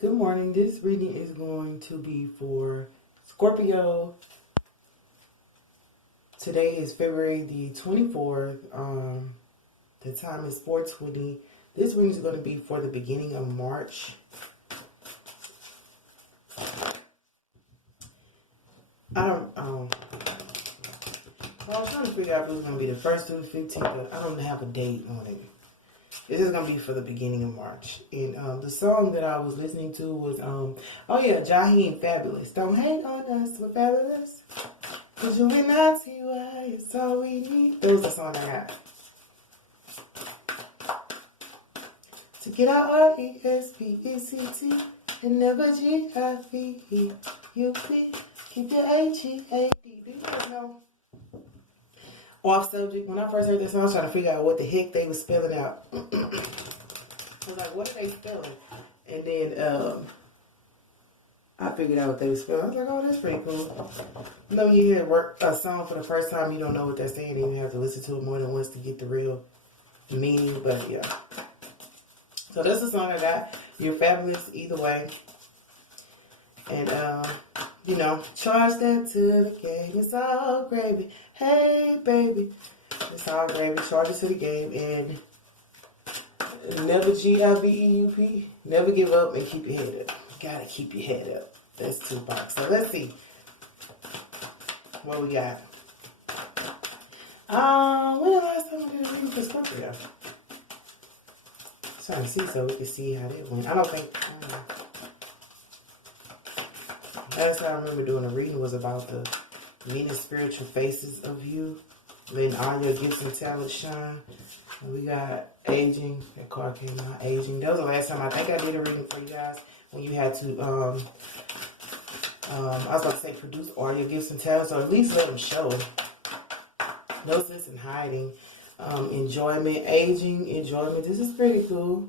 Good morning. This reading is going to be for Scorpio. Today is February the 24th. The time is 4:20. This reading is going to be for the beginning of March. I was trying to figure out if it was going to be the 1st through the 15th, but I don't have a date on it. This is going to be for the beginning of March. And the song that I was listening to was, Jaheim, Fabulous. Don't hate on us, we're fabulous. Cause you and I see why it's all we need. That was the song I got. To get our R-E-S-P-E-C-T and never G-I-V-E-U-P. Keep your H-E-A-D. Do you guys know? Off subject. When I first heard this song, I was trying to figure out what the heck they were spelling out. I was like, what are they spelling? And then I figured out what they were spelling. I was like, oh, that's pretty cool. You know, you hear a song for the first time, you don't know what they're saying, and you have to listen to it more than once to get the real meaning. But yeah. So that's the song I got. You're fabulous either way. And charge that to the game. It's all gravy. Hey, baby. It's all gravy. Charge it to the game. And never G-I-V-E-U-P. Never give up and keep your head up. Gotta keep your head up. That's Tupac. So let's see what we got. When the last time we did a reading for Scorpio? Trying to see so we can see how that went. I don't think... Last time I remember doing a reading was about the many spiritual faces of you, letting all your gifts and talents shine. And we got aging. That card came out, aging. That was the last time I think I did a reading for you guys when you had to, I was about to say produce all your gifts and talents, or at least let them show. No sense in hiding. Enjoyment, aging, enjoyment. This is pretty cool.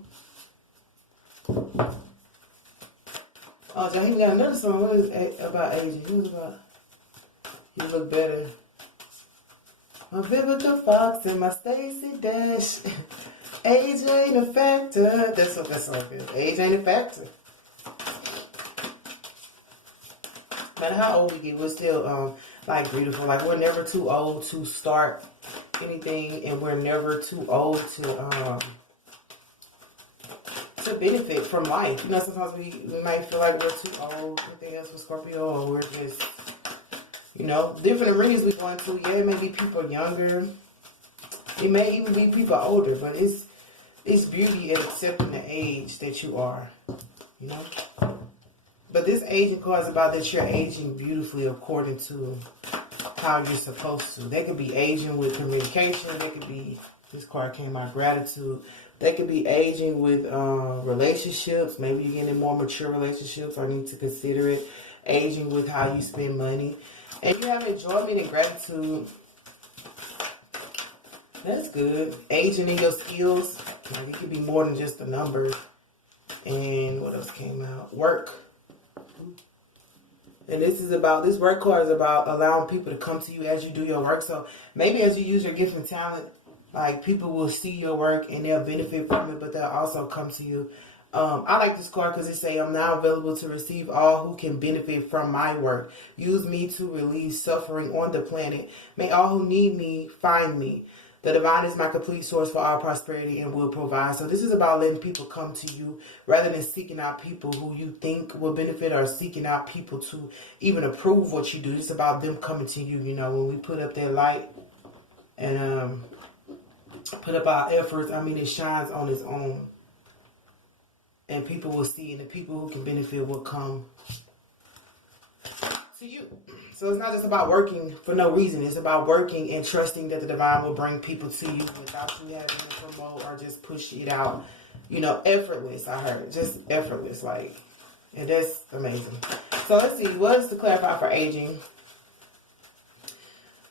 Oh, Jaheim got another song. What is it about aging? It was about you look better. My Vivica Fox and my Stacey Dash. Age ain't a factor. That's what that song is. Age ain't a factor. No matter how old we get, we're still beautiful. Like we're never too old to start anything, and we're never too old to benefit from life. You know, sometimes we might feel like we're too old, anything else with Scorpio, or we're just, different arenas we go into. Yeah, it may be people younger. It may even be people older, but it's beauty in accepting the age that you are, But this aging card is about that you're aging beautifully according to how you're supposed to. They could be aging with communication. They could be, this card came out, gratitude. They could be aging with relationships. Maybe you're getting in more mature relationships, or need to consider it. Aging with how you spend money. And you have enjoyment and gratitude. That's good. Aging in your skills. Like it could be more than just a number. And what else came out? Work. And this work card is about allowing people to come to you as you do your work. So maybe as you use your gift and talent, like people will see your work and they'll benefit from it, but they'll also come to you. I like this card because it says, I'm now available to receive all who can benefit from my work. Use me to relieve suffering on the planet. May all who need me find me. The divine is my complete source for all prosperity and will provide. So this is about letting people come to you rather than seeking out people who you think will benefit, or seeking out people to even approve what you do. It's about them coming to you. When we put up that light and put up our efforts, it shines on its own. And people will see, and the people who can benefit will come to you. So it's not just about working for no reason. It's about working and trusting that the divine will bring people to you without you having to promote or just push it out. Effortless, I heard. Just effortless, and that's amazing. So let's see, what is to clarify for aging?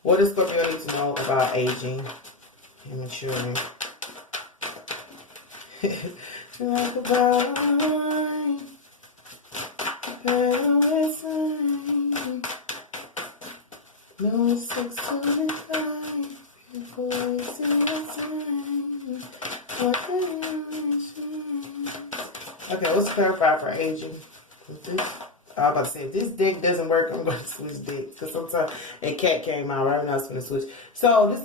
What does Scorpio need to know about aging and maturing? Like a vine, no sex to the time, before I see the sign, what Okay, let's clarify for aging. I was about to say, if this deck doesn't work, I'm going to switch decks. Because sometimes a cat came out right when I was going to switch. So,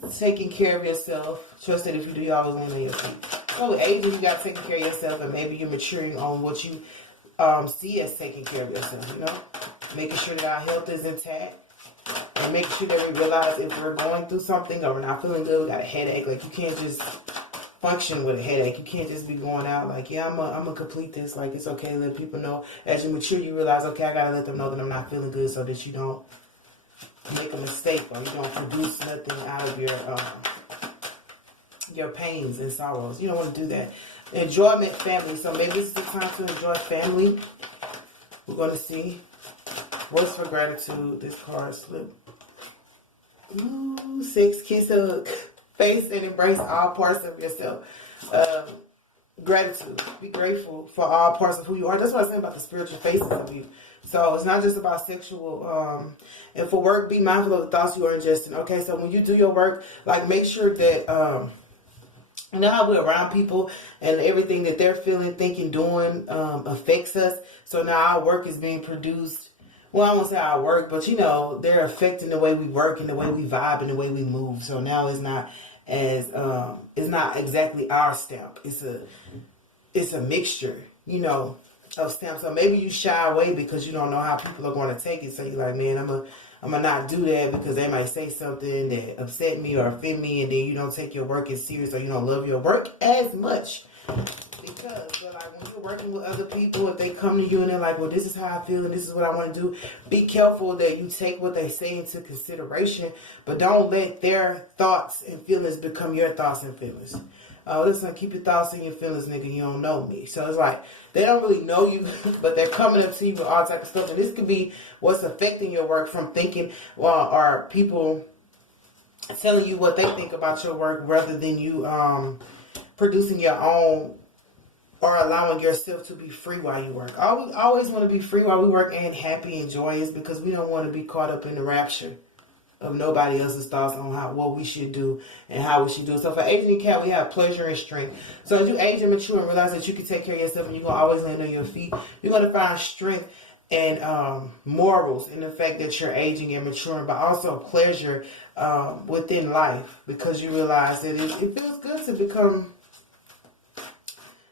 this taking care of yourself. Trust that if you do, you always land on your feet. So, with aging, you got to take care of yourself. And maybe you're maturing on what you see as taking care of yourself, you know? Making sure that our health is intact. And making sure that we realize if we're going through something or we're not feeling good, we got a headache. Like, you can't just function with a headache. You can't just be going out like, yeah, I'm gonna complete this. Like, it's okay to let people know. As you mature, you realize, okay, I gotta let them know that I'm not feeling good, so that you don't make a mistake or you don't produce nothing out of your pains and sorrows. You don't want to do that. Enjoyment, family. So maybe this is the time to enjoy family. We're gonna see what's for gratitude. This card slip. Ooh, 6, kiss, hug. Face and embrace all parts of yourself. Gratitude. Be grateful for all parts of who you are. That's what I said about the spiritual faces of you. So it's not just about sexual. And for work, be mindful of the thoughts you are ingesting. Okay, so when you do your work, like make sure that you know how we're around people and everything that they're feeling, thinking, doing affects us. So now our work is being produced. Well, I won't say our work, but you know, they're affecting the way we work and the way we vibe and the way we move. So now it's not exactly our stamp. It's a mixture, you know, of stamps. So maybe you shy away because you don't know how people are going to take it. So you're like, man, I'm gonna not do that because they might say something that upset me or offend me, and then you don't take your work as serious or you don't love your work as much. Because, but like when you're working with other people, if they come to you and they're like, well, this is how I feel and this is what I want to do, be careful that you take what they say into consideration, but don't let their thoughts and feelings become your thoughts and feelings. Listen, keep your thoughts and your feelings, nigga. You don't know me. So it's like, they don't really know you, but they're coming up to you with all type of stuff. And this could be what's affecting your work from thinking, well, are people telling you what they think about your work rather than you producing your own or allowing yourself to be free while you work. We always want to be free while we work and happy and joyous because we don't want to be caught up in the rapture of nobody else's thoughts on what we should do and how we should do it. So for aging cat, we have pleasure and strength. So as you age and mature and realize that you can take care of yourself and you're going to always land on your feet, you're going to find strength and morals in the fact that you're aging and maturing, but also pleasure within life because you realize that it feels good to become...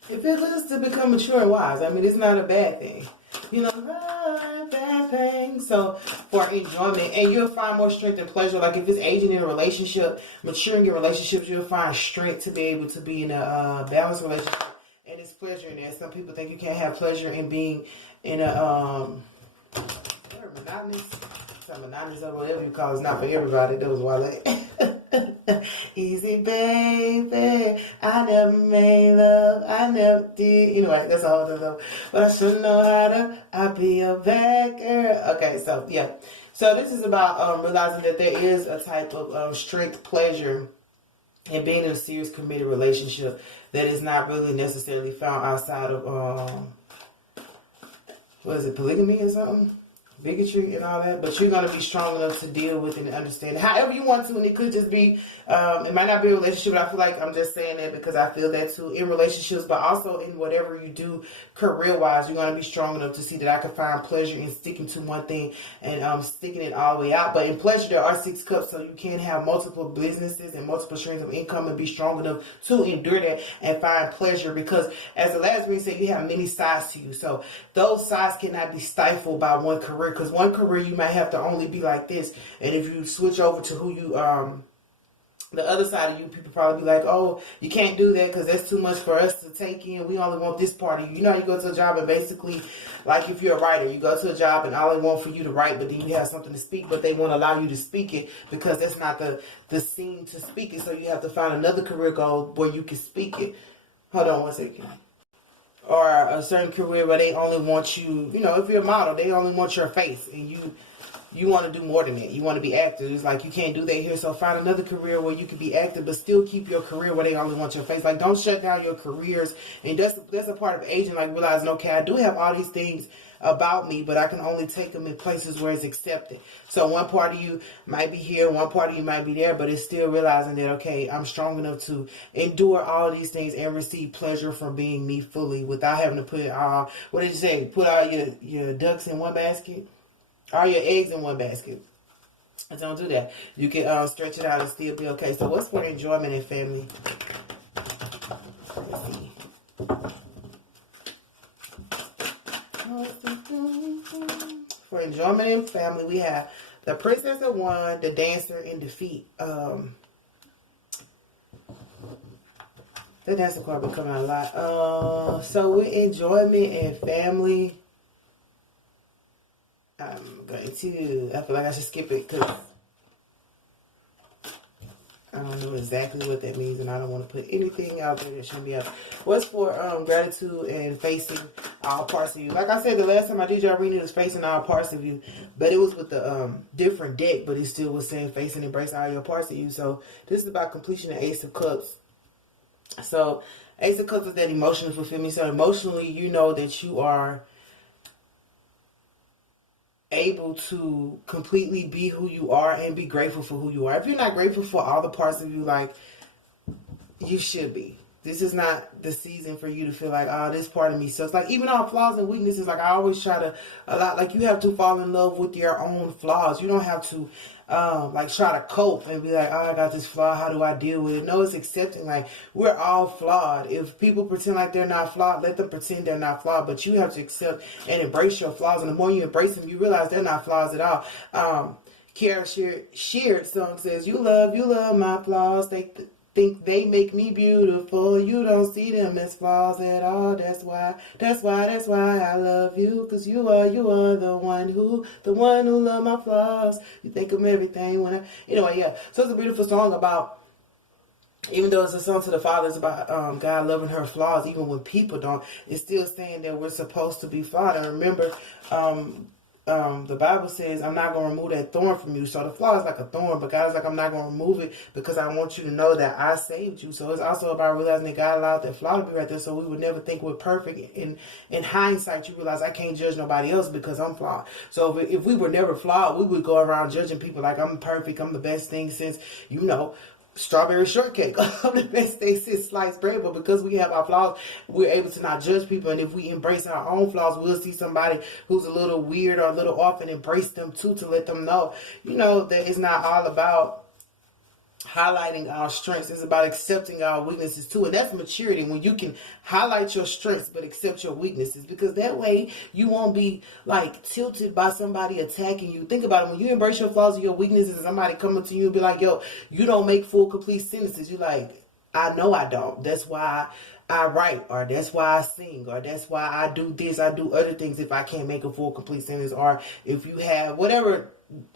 It feels good to become mature and wise. I mean, it's not a bad thing. You know, bad thing. So, for enjoyment. And you'll find more strength and pleasure. Like, if it's aging in a relationship, maturing in relationships, you'll find strength to be able to be in a balanced relationship. And there's pleasure in that. Some people think you can't have pleasure in being in a, monotonous. Monotonous or whatever you call it. It's not for everybody. That was Wale. Easy, baby. I never made love. I never did. Anyway, that's all I know. But I should know how to. I'll be your bad girl. Okay, so yeah. So this is about realizing that there is a type of strength, pleasure, and being in a serious, committed relationship that is not really necessarily found outside of what is it, polygamy or something? Bigotry and all that, but you're going to be strong enough to deal with it and understand it however you want to, and it could just be, it might not be a relationship, but I feel like I'm just saying that because I feel that too, in relationships, but also in whatever you do career-wise, you're going to be strong enough to see that I can find pleasure in sticking to one thing and sticking it all the way out. But in pleasure, there are 6 cups, so you can have multiple businesses and multiple streams of income and be strong enough to endure that and find pleasure, because as the last reading said, you have many sides to you, so those sides cannot be stifled by one career. Because one career you might have to only be like this, and if you switch over to who you the other side of you, people probably be like, oh, you can't do that because that's too much for us to take in. We only want this part of you. You know, you go to a job and basically, like if you're a writer, you go to a job and all they want for you to write, but then you have something to speak, but they won't allow you to speak it because that's not the scene to speak it. So you have to find another career goal where you can speak it. Hold on one second. Or a certain career where they only want you, you know, if you're a model, they only want your face, and you you want to do more than that. You want to be active. It's like you can't do that here. So find another career where you can be active, but still keep your career where they only want your face. Like, don't shut down your careers. And that's a part of aging. Like, realizing, okay, I do have all these things about me, but I can only take them in places where it's accepted. So one part of you might be here, one part of you might be there, but it's still realizing that, okay, I'm strong enough to endure all these things and receive pleasure from being me fully without having to put all, what did you say? Put all your ducks in one basket? All your eggs in one basket. Don't do that. You can stretch it out and still be okay. So what's for enjoyment and family? Let's see. For enjoyment and family, we have the Princess of Wands, the Dancer, and Defeat. The Dancer card been coming out a lot. So with enjoyment and family, I'm going to, I feel like I should skip it because I don't know exactly what that means, and I don't want to put anything out there that shouldn't be out. What's for gratitude and facing all parts of you? Like I said, the last time I did y'all reading, it was facing all parts of you, but it was with the different deck, but it still was saying face and embrace all your parts of you. So this is about completion of Ace of Cups. So Ace of Cups is that emotional fulfillment. So emotionally, you know that you are able to completely be who you are and be grateful for who you are. If you're not grateful for all the parts of you, like, you should be. This is not the season for you to feel like, oh, this part of me. So it's like, even all flaws and weaknesses, like, I always try to, like, you have to fall in love with your own flaws. You don't have to, like, try to cope and be like, oh, I got this flaw, how do I deal with it? No, it's accepting, like, we're all flawed. If people pretend like they're not flawed, let them pretend they're not flawed. But you have to accept and embrace your flaws. And the more you embrace them, you realize they're not flaws at all. Kiara Sheard song says, you love my flaws. They think they make me beautiful. You don't see them as flaws at all. That's why I love you. Cause you are the one who love my flaws. You think of everything when anyway, yeah. So it's a beautiful song about, even though it's a song to the Father, it's about God loving her flaws, even when people don't. It's still saying that we're supposed to be flawed. And remember, the Bible says, I'm not going to remove that thorn from you. So the flaw is like a thorn, but God is like, I'm not going to remove it because I want you to know that I saved you. So it's also about realizing that God allowed that flaw to be right there, so we would never think we're perfect. In hindsight, you realize I can't judge nobody else because I'm flawed. So if we were never flawed, we would go around judging people like, I'm perfect, I'm the best thing since, strawberry shortcake. The best thing since sliced bread. But because we have our flaws, we're able to not judge people. And if we embrace our own flaws, we'll see somebody who's a little weird or a little off and embrace them too, to let them know, that it's not all about highlighting our strengths. It's about accepting our weaknesses too. And that's maturity, when you can highlight your strengths but accept your weaknesses, because that way you won't be like tilted by somebody attacking you. Think about it. When you embrace your flaws and your weaknesses and somebody coming to you and be like, yo, you don't make full complete sentences, you're like, I know I don't. That's why I write, or that's why I sing, or that's why I do this, I do other things if I can't make a full complete sentence. Or if you have whatever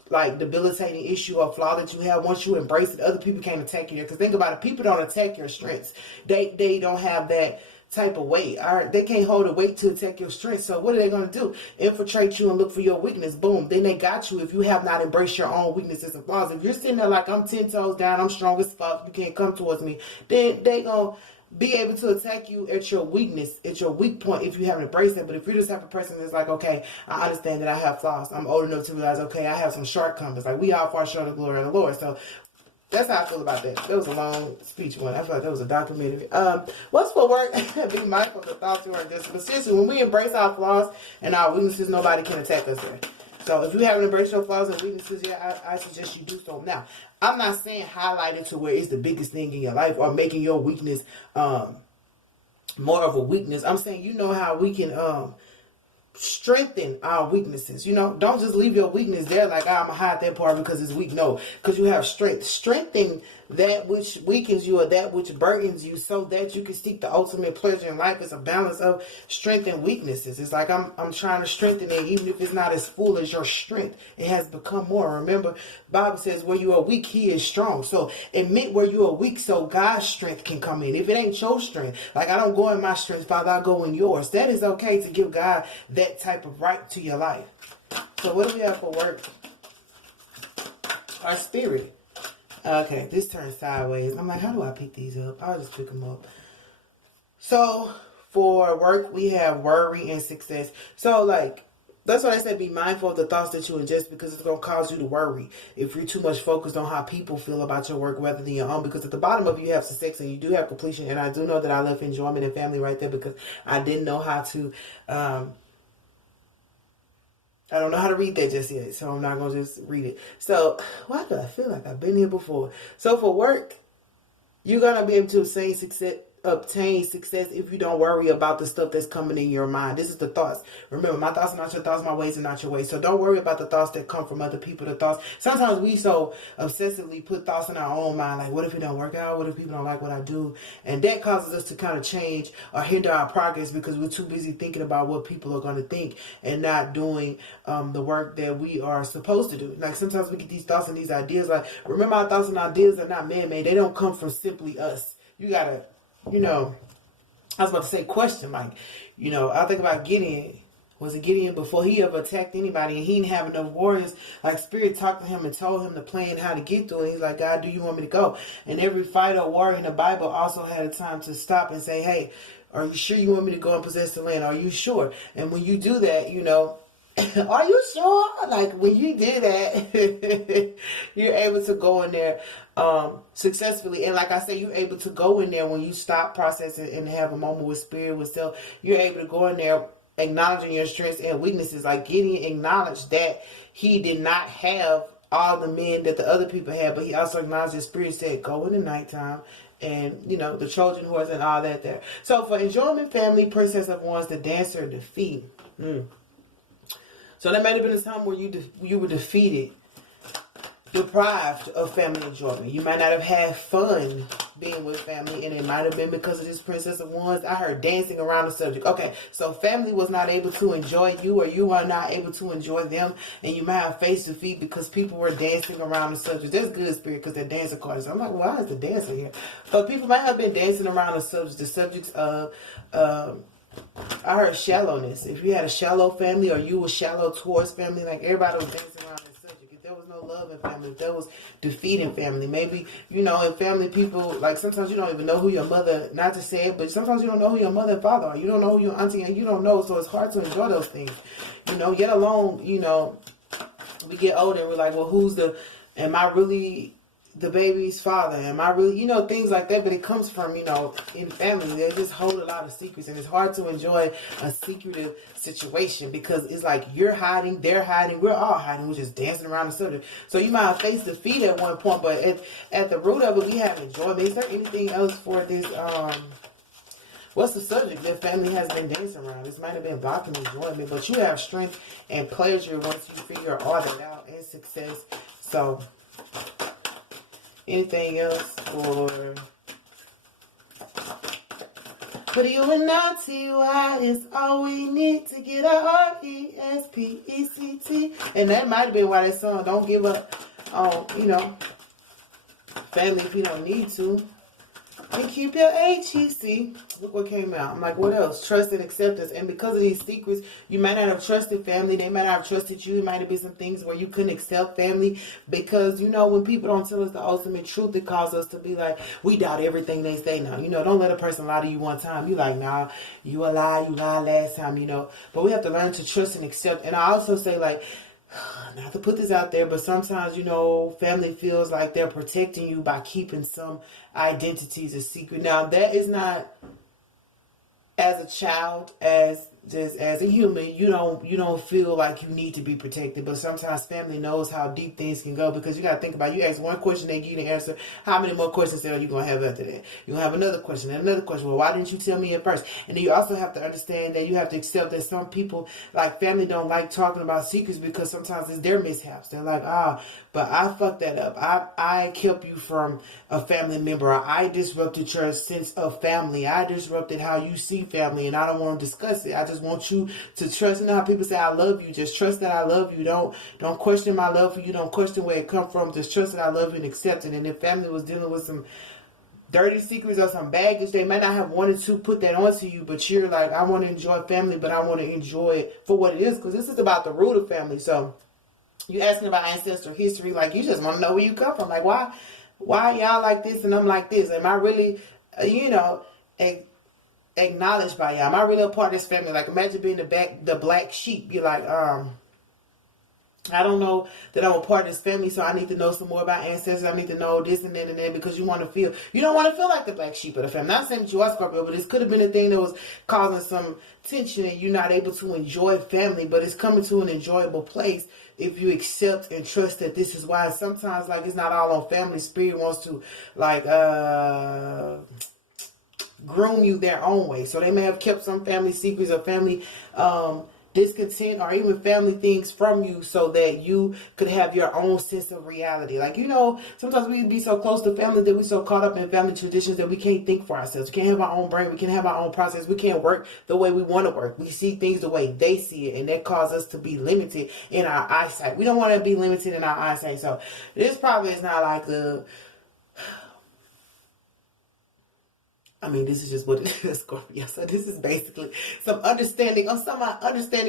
like debilitating issue or flaw that you have, once you embrace it, other people can't attack you there. Because think about it, people don't attack your strengths. They don't have that type of weight. They can't hold a weight to attack your strengths. So what are they going to do? Infiltrate you and look for your weakness. Boom. Then they got you if you have not embraced your own weaknesses and flaws. If you're sitting there like, I'm 10 toes down, I'm strong as fuck, you can't come towards me, then they going to be able to attack you at your weakness, at your weak point, if you haven't embraced it. But if you're just type of person that's like, okay, I understand that I have flaws. I'm old enough to realize, okay, I have some shortcomings. Like, we all fall short of the glory of the Lord. So that's how I feel about that. That was a long speech one. I feel like that was a documentary. What's for work? Be mindful of the thoughts you are just. But seriously, when we embrace our flaws and our weaknesses, nobody can attack us there. So if you haven't embraced your flaws and weaknesses yet, I suggest you do so now. I'm not saying highlight it to where it's the biggest thing in your life or making your weakness more of a weakness. I'm saying, how we can strengthen our weaknesses. Don't just leave your weakness there like, I'm gonna hide that part because it's weak. No, because you have strength. Strengthen that which weakens you or that which burdens you, so that you can seek the ultimate pleasure in life. It's a balance of strength and weaknesses. It's like I'm trying to strengthen it, even if it's not as full as your strength. It has become more. Remember, Bible says where you are weak, he is strong. So admit where you are weak so God's strength can come in. If it ain't your strength, like, I don't go in my strength, Father, I go in yours. That is okay to give God that type of right to your life. So what do we have for work? Our spirit. Okay, this turns sideways. I'm like, how do I pick these up? I'll just pick them up. So, for work, we have worry and success. So, like, that's why I said be mindful of the thoughts that you ingest, because it's going to cause you to worry if you're too much focused on how people feel about your work rather than your own. Because at the bottom of you have success and you do have completion. And I do know that I left enjoyment and family right there because I didn't know how to... I don't know how to read that just yet, so I'm not going to just read it. So, why do I feel like I've been here before? So, for work, you're going to be able to obtain success if you don't worry about the stuff that's coming in your mind. This is the thoughts. Remember, my thoughts are not your thoughts, my ways are not your ways. So don't worry about the thoughts that come from other people. The thoughts. Sometimes we so obsessively put thoughts in our own mind, like, what if it don't work out? What if people don't like what I do? And that causes us to kind of change or hinder our progress because we're too busy thinking about what people are going to think and not doing the work that we are supposed to do. Like, sometimes we get these thoughts and these ideas. Like, remember, our thoughts and ideas are not man-made. They don't come from simply us. You got to... I was about to say question, like, I think about Gideon. Was it Gideon before he ever attacked anybody and he didn't have enough warriors? Like, Spirit talked to him and told him the plan, how to get through it. He's like, God, do you want me to go? And every fighter or warrior in the Bible also had a time to stop and say, hey, are you sure you want me to go and possess the land? Are you sure? And when you do that, are you sure? Like, when you do that, you're able to go in there successfully. And like I say, you're able to go in there when you stop processing and have a moment with spirit, with self. You're able to go in there acknowledging your strengths and weaknesses. Like Gideon acknowledged that he did not have all the men that the other people had, but he also acknowledged his spirit, said, go in the nighttime. And, the Trojan horse and all that there. So for enjoyment, family, princess of wands, the dancer, defeat. So that might have been a time where you were defeated, deprived of family enjoyment. You might not have had fun being with family, and it might have been because of this princess of wands. I heard dancing around the subject. Okay, so family was not able to enjoy you, or you are not able to enjoy them, and you might have faced defeat because people were dancing around the subject. That's good, spirit, because they're dancer cards. I'm like, why is the dancer here? But people might have been dancing around the subjects of I heard shallowness. If you had a shallow family or you were shallow towards family, like everybody was dancing around this subject. If there was no love in family, if there was defeat in family, maybe, in family people, like sometimes you don't even know who your mother, not to say it, but sometimes you don't know who your mother and father are. You don't know who your auntie and you don't know, so it's hard to enjoy those things. Yet alone, we get older and we're like, well, am I really the baby's father? Am I really, things like that? But it comes from, in family, they just hold a lot of secrets, and it's hard to enjoy a secretive situation because it's like you're hiding, they're hiding, we're all hiding, we're just dancing around the subject. So you might have faced defeat at one point, but at the root of it, we have enjoyment. Is there anything else for this? What's the subject that family has been dancing around? This might have been blocking enjoyment, but you have strength and pleasure once you figure all that out, and success. So anything else for the UNLTY is all we need to get our RESPECT. And that might have been why that song, don't give up on, family if you don't need to. And keep your HEC. Look what came out. I'm like, what else? Trust and acceptance. And because of these secrets, you might not have trusted family. They might not have trusted you. It might have been some things where you couldn't accept family. Because, when people don't tell us the ultimate truth, it causes us to be like, we doubt everything they say now. Don't let a person lie to you one time. You like, nah, you a lie. You lied last time, But we have to learn to trust and accept. And I also say, like, not to put this out there, but sometimes, family feels like they're protecting you by keeping some identities a secret. Now, that is not, as a child, as a human, you don't feel like you need to be protected. But sometimes family knows how deep things can go, because you got to think about, you ask one question, they give you the answer. How many more questions are you going to have after that? You'll have another question and another question. Well, why didn't you tell me at first? And then you also have to understand that you have to accept that some people, like family, don't like talking about secrets because sometimes it's their mishaps. They're like, but I fucked that up. I kept you from a family member. I disrupted your sense of family. I disrupted how you see family, and I don't want to discuss it. I just want you to trust. How people say I love you. Just trust that I love you. Don't question my love for you. Don't question where it come from. Just trust that I love you and accept it. And if family was dealing with some dirty secrets or some baggage, they might not have wanted to put that onto you, but you're like, I want to enjoy family, but I want to enjoy it for what it is, because this is about the root of family. So You asking about ancestral history, like you just want to know where you come from. Like why y'all like this and I'm like this? Am I really, acknowledged by y'all? Am I really a part of this family? Like imagine being the black sheep. You're like, I don't know that I'm a part of this family, so I need to know some more about ancestors. I need to know this and that and that, because you don't want to feel like the black sheep of the family. Not saying that you are Scorpio, but this could have been a thing that was causing some tension and you're not able to enjoy family, but it's coming to an enjoyable place if you accept and trust that this is why. Sometimes, like, it's not all on family. Spirit wants to, like, groom you their own way. So they may have kept some family secrets or family discontent or even family things from you so that you could have your own sense of reality. Like, sometimes we be so close to family that we so caught up in family traditions that we can't think for ourselves. We can't have our own brain. We can't have our own process. We can't work the way we want to work. We see things the way they see it, and that causes us to be limited in our eyesight. We don't want to be limited in our eyesight. So this probably is not like this is just what it is, Scorpio. So this is basically some understanding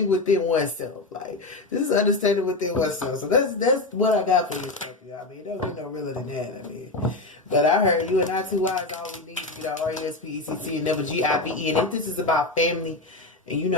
within oneself. Like, this is understanding within oneself. So that's what I got for you, Scorpio. It don't get no realer than that. But I heard you and I two eyes, all we need is RESPECT and never GIVE. And if this is about family and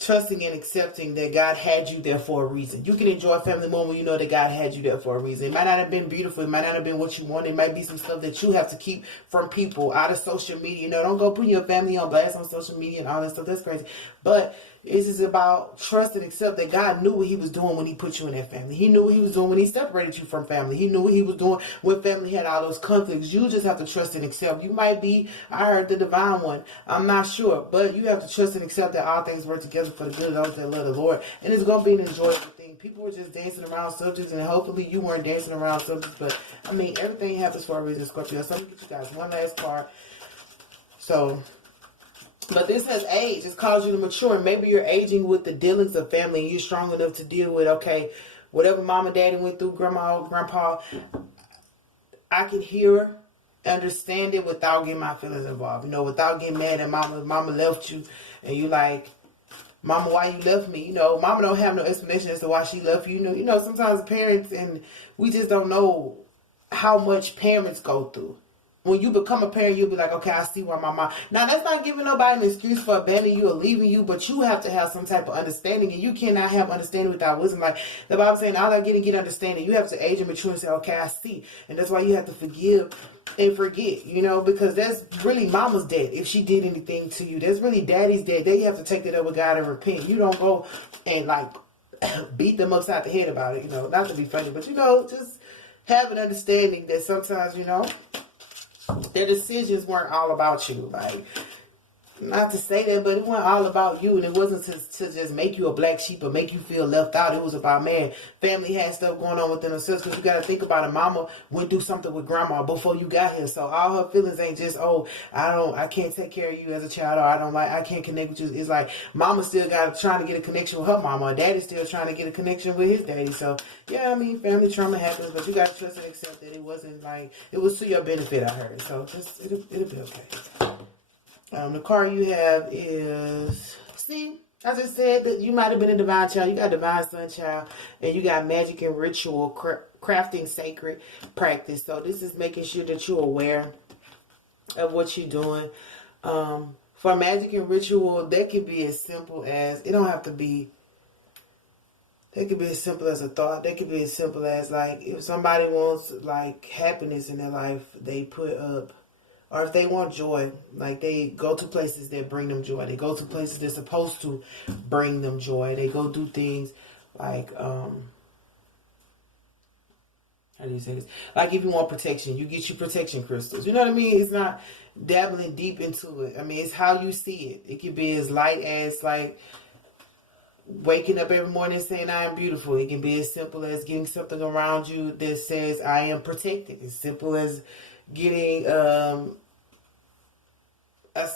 trusting and accepting that God had you there for a reason. You can enjoy a family moment when you know that God had you there for a reason. It might not have been beautiful. It might not have been what you wanted. It might be some stuff that you have to keep from people out of social media. Don't go putting your family on blast on social media and all that stuff. That's crazy. But this is about trust and accept that God knew what he was doing when he put you in that family. He knew what he was doing when he separated you from family. He knew what he was doing when family had all those conflicts. You just have to trust and accept. You might be, I heard, the divine one. I'm not sure. But you have to trust and accept that all things work together for the good of those that love the Lord. And it's going to be an enjoyable thing. People were just dancing around subjects, and hopefully you weren't dancing around subjects. But, everything happens for a reason, Scorpio. So I'm going to get you guys one last card. But this has age. It's caused you to mature. And maybe you're aging with the dealings of family and you're strong enough to deal with, okay, whatever mom and daddy went through, grandma, grandpa, I can hear, understand it without getting my feelings involved. Without getting mad at mama. Mama left you and you like, mama, why you left me? Mama don't have no explanation as to why she left you. Sometimes parents, and we just don't know how much parents go through. When you become a parent, you'll be like, okay, I see why my mom... Now, that's not giving nobody an excuse for abandoning you or leaving you, but you have to have some type of understanding, and you cannot have understanding without wisdom. Like the Bible saying, all I get understanding. You have to age and mature and say, okay, I see. And that's why you have to forgive and forget, because that's really mama's debt. If she did anything to you, that's really daddy's debt. They have to take that up with God and repent. You don't go and beat them upside the head about it, not to be funny, but just have an understanding that sometimes, their decisions weren't all about you. Like, not to say that, but it wasn't all about you, and it wasn't to just make you a black sheep or make you feel left out. It was about, man, family had stuff going on within themselves, because you got to think about it. Mama went through something with grandma before you got here, so all her feelings ain't just, I can't take care of you as a child, or I can't connect with you. It's like mama still trying to get a connection with her mama, or daddy still trying to get a connection with his daddy. So yeah, family trauma happens, but you got to trust and accept that it wasn't like, it was to your benefit, I heard. So just it'll be okay. The card you have is, see, I just said that you might have been a divine child. You got divine son child, and you got magic and ritual, crafting sacred practice. So this is making sure that you're aware of what you're doing. For magic and ritual, that could be as simple as, it don't have to be, that could be as simple as a thought. That could be as simple as, like, if somebody wants, like, happiness in their life, they put up, or if they want joy, like, they go to places that bring them joy. They go to places that's supposed to bring them joy. They go do things like, how do you say this? Like, if you want protection, you get your protection crystals. You know what I mean? It's not dabbling deep into it. It's how you see it. It could be as light as, like, waking up every morning saying, I am beautiful. It can be as simple as getting something around you that says, I am protected. As simple as getting a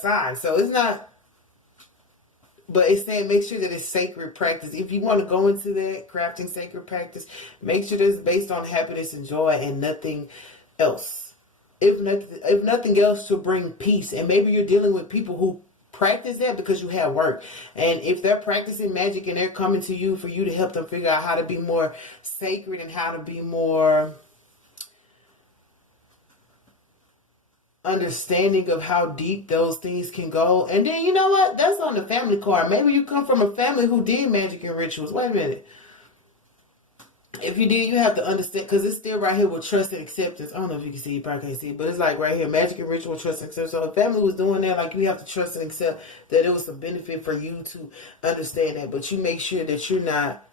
sign. So it's not, but it's saying make sure that it's sacred practice. If you want to go into that crafting sacred practice, make sure that it's based on happiness and joy and nothing else. If nothing else, to bring peace. And maybe you're dealing with people who practice that because you have work. And if they're practicing magic and they're coming to you for you to help them figure out how to be more sacred and how to be more understanding of how deep those things can go. And then, you know what? That's on the family card. Maybe you come from a family who did magic and rituals. Wait a minute. If you did, you have to understand, because it's still right here with trust and acceptance. I don't know if you can see, you probably can't see it, but it's like right here, magic and ritual, trust and acceptance. So if family was doing that, like, you have to trust and accept that it was a benefit for you to understand that. But you make sure that you're not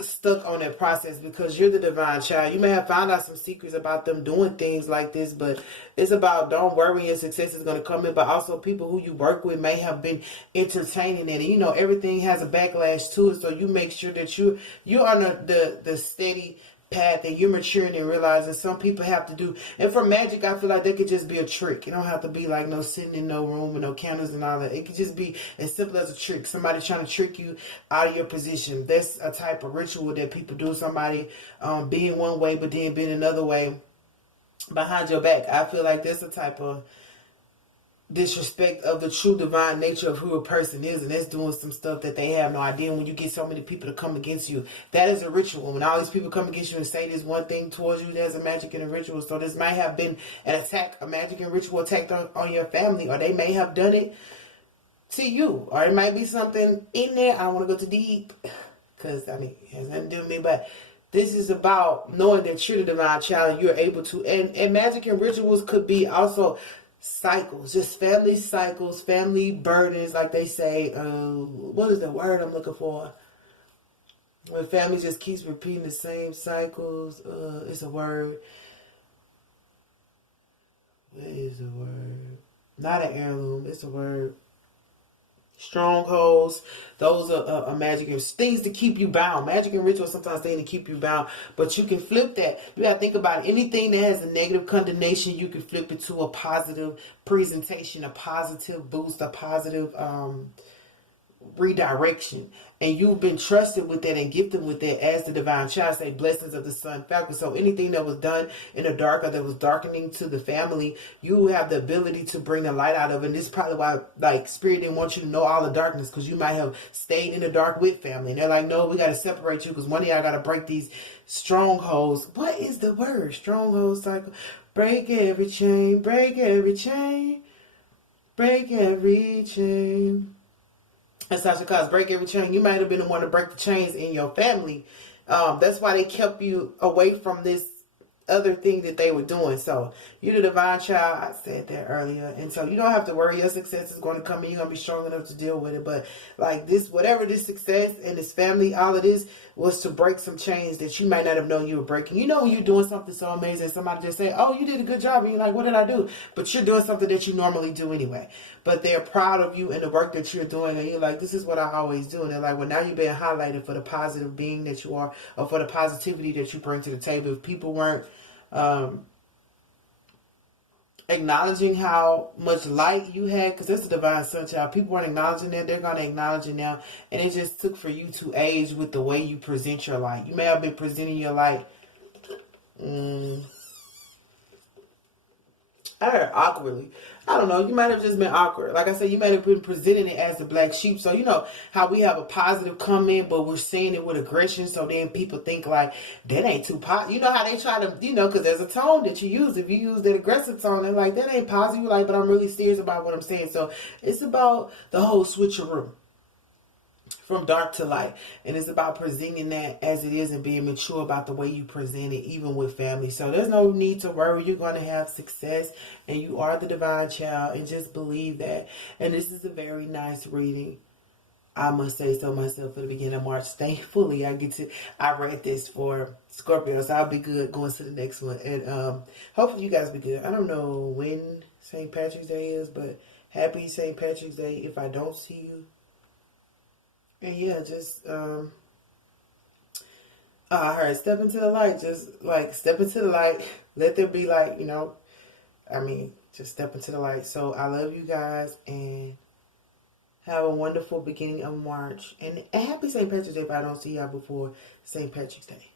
stuck on that process, because you're the divine child. You may have found out some secrets about them doing things like this, but it's about, don't worry, your success is going to come in. But also, people who you work with may have been entertaining it, and you know everything has a backlash to it. So you make sure that you're on the steady path, and you're maturing and realizing some people have to do. And for magic, I feel like that could just be a trick. It don't have to be like no sitting in no room with no candles and all that. It could just be as simple as a trick. Somebody trying to trick you out of your position. That's a type of ritual that people do. Somebody being one way but then being another way behind your back. I feel like that's a type of disrespect of the true divine nature of who a person is, and that's doing some stuff that they have no idea. When you get so many people to come against you, that is a ritual. When all these people come against you and say this one thing towards you, there's a magic and a ritual. So this might have been an attack, a magic and ritual attack on your family, or they may have done it to you, or it might be something in there. I don't want to go too deep, because I mean, it has nothing to do with me, but this is about knowing that you're the divine child and you're able to, and magic and rituals could be also cycles, just family cycles, family burdens, like they say. What is the word I'm looking for? When family just keeps repeating the same cycles, it's a word. What is the word? Not an heirloom, it's a word. Strongholds, those are magic and things to keep you bound. Magic and rituals sometimes things to keep you bound, but you can flip that. You gotta think about it. Anything that has a negative condemnation, you can flip it to a positive presentation, a positive boost, a positive redirection. And you've been trusted with that and gifted with that as the divine child. Say blessings of the sun falcon. So anything that was done in the dark or that was darkening to the family, you have the ability to bring the light out of it. And this is probably why, like, Spirit didn't want you to know all the darkness, because you might have stayed in the dark with family. And they're like, no, we got to separate you, because one of y'all got to break these strongholds. What is the word? Stronghold cycle. Break every chain, break every chain, break every chain. And Sasha Cox, break every chain. You might have been the one to break the chains in your family. That's why they kept you away from this other thing that they were doing. So you're the divine child. I said that earlier. And so you don't have to worry. Your success is going to come in. You're going to be strong enough to deal with it. But like this, whatever this success and this family, all of this was to break some chains that you might not have known you were breaking. You know, when you're doing something so amazing, somebody just say, oh, you did a good job. And you're like, what did I do? But you're doing something that you normally do anyway. But they're proud of you and the work that you're doing. And you're like, this is what I always do. And they're like, well, now you're being highlighted for the positive being that you are, or for the positivity that you bring to the table. If people weren't acknowledging how much light you had, because that's the divine son child, people weren't acknowledging that, they're going to acknowledge it now. And it just took for you to age with the way you present your light. You may have been presenting your light I heard awkwardly. I don't know. You might have just been awkward. Like I said, you might have been presenting it as the black sheep. So, you know how we have a positive comment, but we're saying it with aggression. So then people think like, that ain't too positive. You know how they try to, you know, because there's a tone that you use. If you use that aggressive tone, they're like, that ain't positive. You're like, but I'm really serious about what I'm saying. So it's about the whole switcheroo. From dark to light. And it's about presenting that as it is and being mature about the way you present it, even with family. So there's no need to worry. You're going to have success and you are the divine child, and just believe that. And this is a very nice reading. I must say so myself for the beginning of March. Thankfully, I read this for Scorpio, so I'll be good going to the next one. And hopefully you guys be good. I don't know when St. Patrick's Day is, but happy St. Patrick's Day if I don't see you. And yeah, just, I heard step into the light. Just like step into the light. Let there be light, you know. I mean, just step into the light. So I love you guys and have a wonderful beginning of March. And happy St. Patrick's Day if I don't see y'all before St. Patrick's Day.